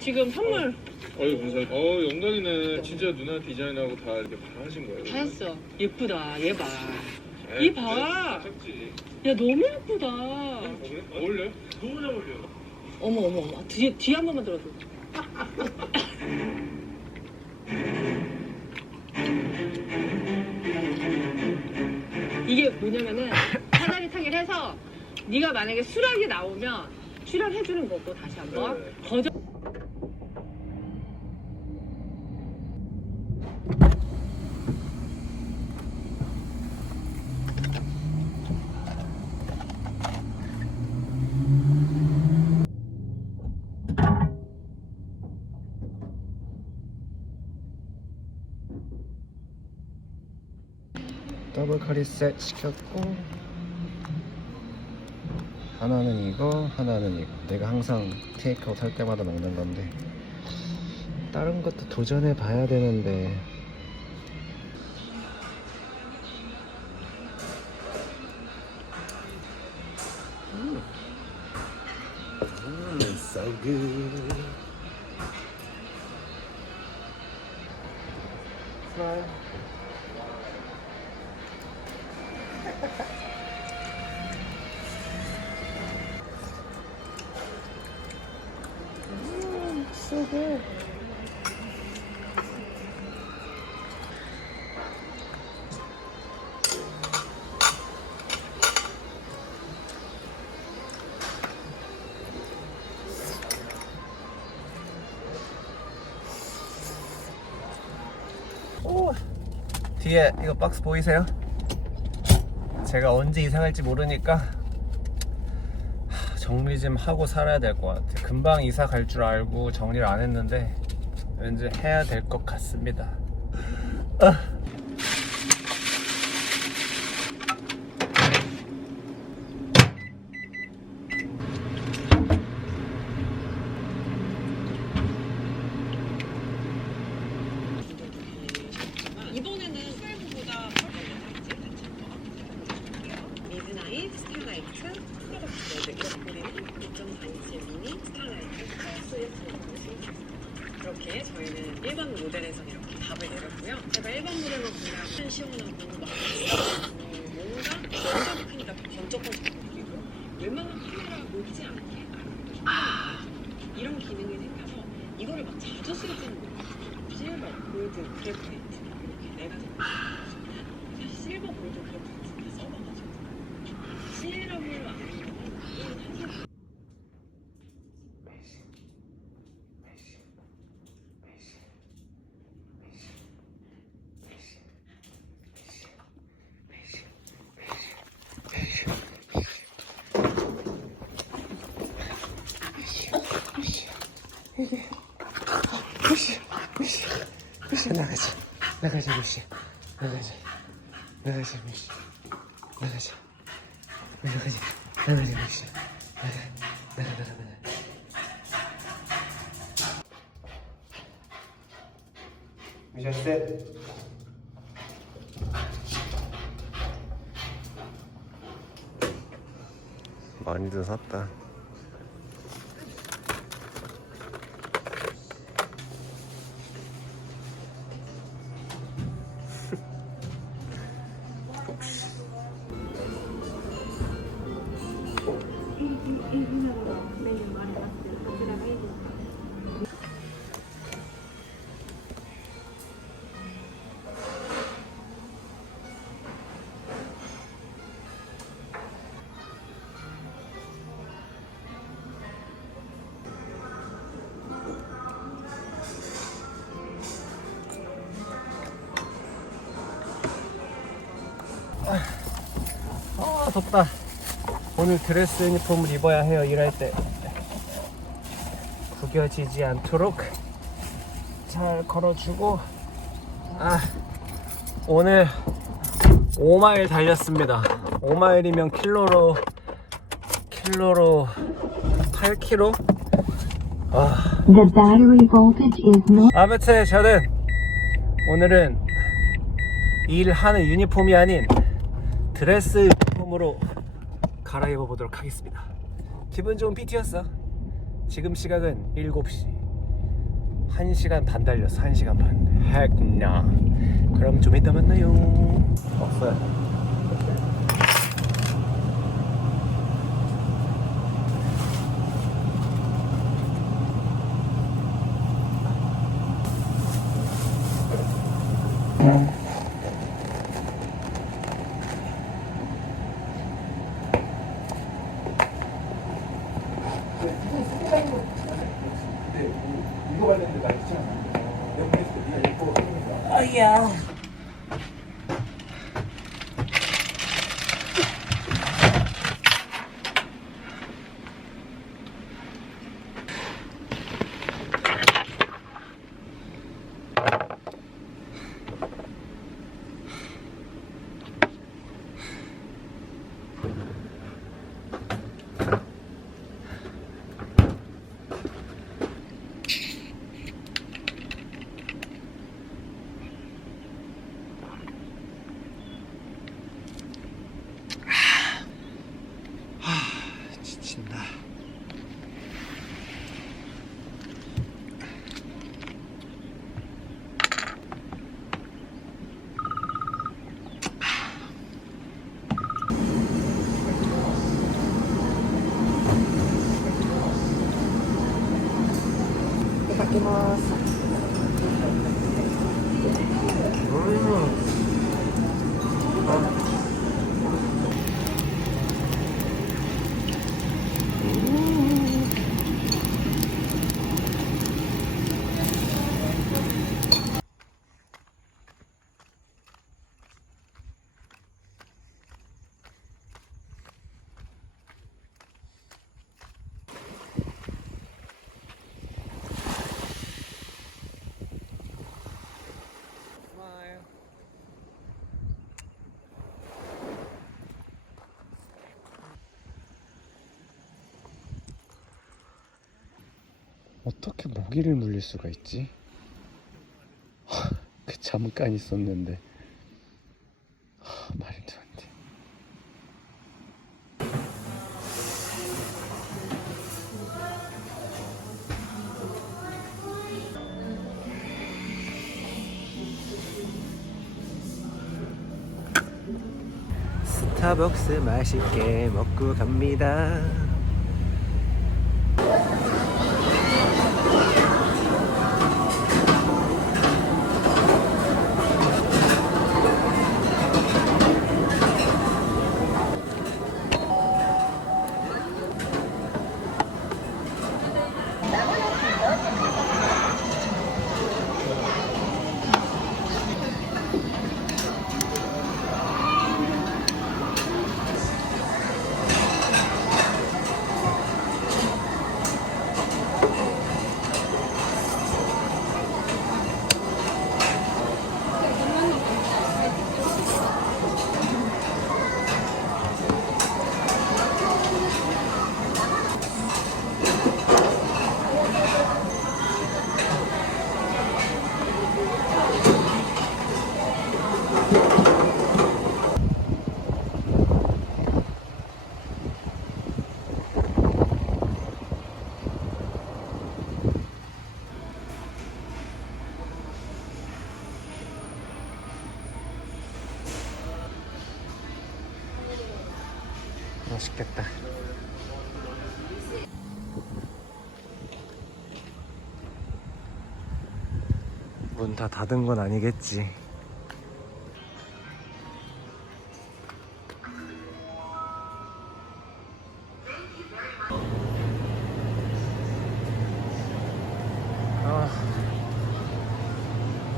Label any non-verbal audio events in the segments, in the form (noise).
지금 선물 어이 무사. 어 영광이네. 진짜 누나 디자인하고 다 이렇게 다 하신 거예요. 다 했어. 예쁘다. 얘 봐. 에이, 이 봐. 작지. 야 너무 예쁘다. 어울려? 너무 잘 어울려. 어머 어머 어머. 뒤에 뒤에 한 번만 들어줘. (laughs) 이게 뭐냐면은 사다리 타기를 해서 네가 만약에 수락이 나오면 출연해 주는 거고 다시 한번 네. 거절. 더블 커리 셋 시켰고 하나는 이거 하나는 이거 내가 항상 테이크아웃 할 때마다 먹는 건데 다른 것도 도전해 봐야 되는데 음, so good. Smile. 뒤에 이거 박스 보이세요? 제가 언제 이사갈지 모르니까 하, 정리 좀 하고 살아야 될 것 같아요. 금방 이사 갈 줄 알고 정리를 안 했는데 왠지 해야 될 것 같습니다. 아. 이번에는 12보다 미드나잇, 스타라이트, 프로덕트 이렇게 우리는 2.4인치 미니 스타라 이렇게 저희는 1번 모델에서는 이렇게 답을 내렸고요. 제가 1번 모델만 보면 시원하고 막 뭔가 뭔가 크니까 더 번쩍번쩍 보이고 웬만한 카메라 녹지 않게 아, 이런 기능이 생겨서 이거를 막 자주 쓰지는 못해요. 실버, 골드, 그래프이트 이렇게 네 가지 사실 실버, 골드, 그래프이트 다 써봐가지고 실험을 안 하는 거는 사실 나가자 나가자 미씨. 나가자 나가자 미씨. 나가자 나가자 나가자 미씨. 나가 나가 나가 나가. 미션 셋 많이들 샀다 덥다. 오늘 드레스 유니폼을 입어야 해요 일할 때. 구겨지지 않도록 잘 걸어주고. 아 오늘 5마일 달렸습니다. 5마일이면 킬로로 킬로로 8kg 아. 아무튼 저는 오늘은 일하는 유니폼이 아닌 드레스 유니폼으로 갈아입어 보도록 하겠습니다. 기분 좋은 PT였어. 지금 시각은 7시. 1시간 반 달렸어 1시간 반. 핵나 그럼 좀 이따 만나요. 없어요. 이 관련된 나 있잖아 내가 보냈을 때 네가 입고 아 야 지친다 어떻게 모기를 물릴 수가 있지? 그 잠깐 있었는데 하, 말도 안 돼. 스타벅스 맛있게 먹고 갑니다. 맛있겠다. 문 다 닫은 건 아니겠지. 아,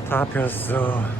다 폈어.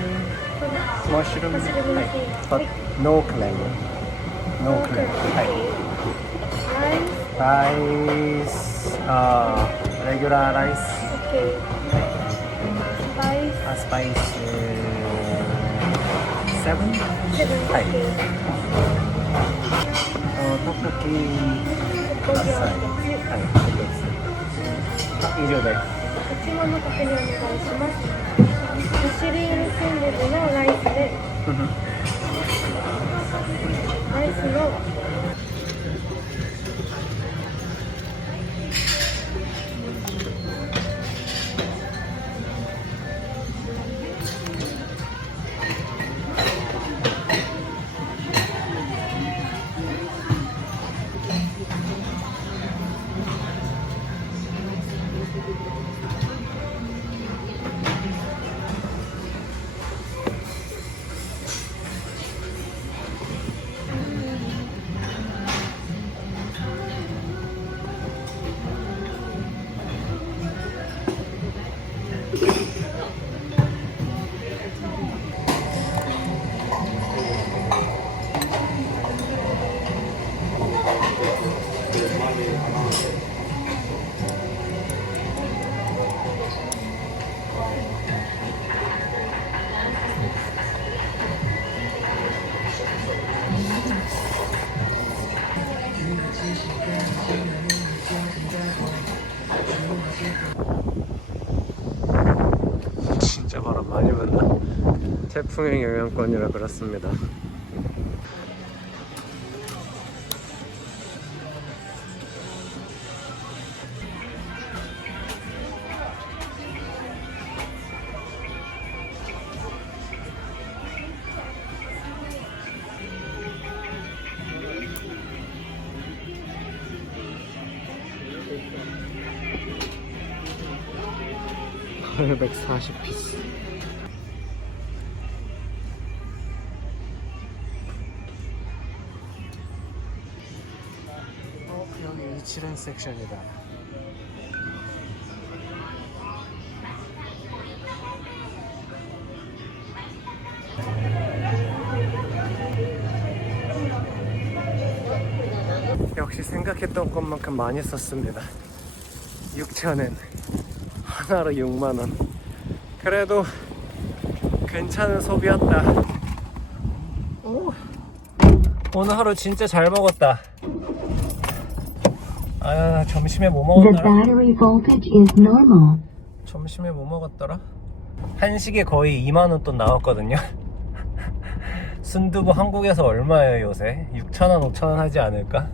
mushroom but no clay. No clay type. Rice, uh, regular rice. Okay. Spice. Uh, spice uh, seven. Seven. Okay. Uh, tteokbokki. Asai. シリウムスンドゥブのライスで、ラ 태풍의 영향권이라 그렇습니다. (840) 피스 이치란 섹션이다. 역시 생각했던 것만큼 많이 썼습니다. 6천엔 하나로 6만 원. 그래도 괜찮은 소비였다. 오. 오늘 하루 진짜 잘 먹었다. 아 점심에 뭐 먹었더라? 점심에 뭐 먹었더라? 한식에 거의 2만 원 돈 나왔거든요. (laughs) 순두부 한국에서 얼마예요 요새? 6천 원, 5천 원 하지 않을까?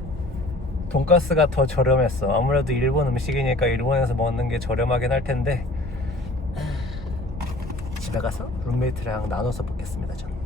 돈가스가 더 저렴했어. 아무래도 일본 음식이니까 일본에서 먹는 게 저렴하긴 할 텐데 집에 가서 룸메이트랑 나눠서 먹겠습니다. 저는.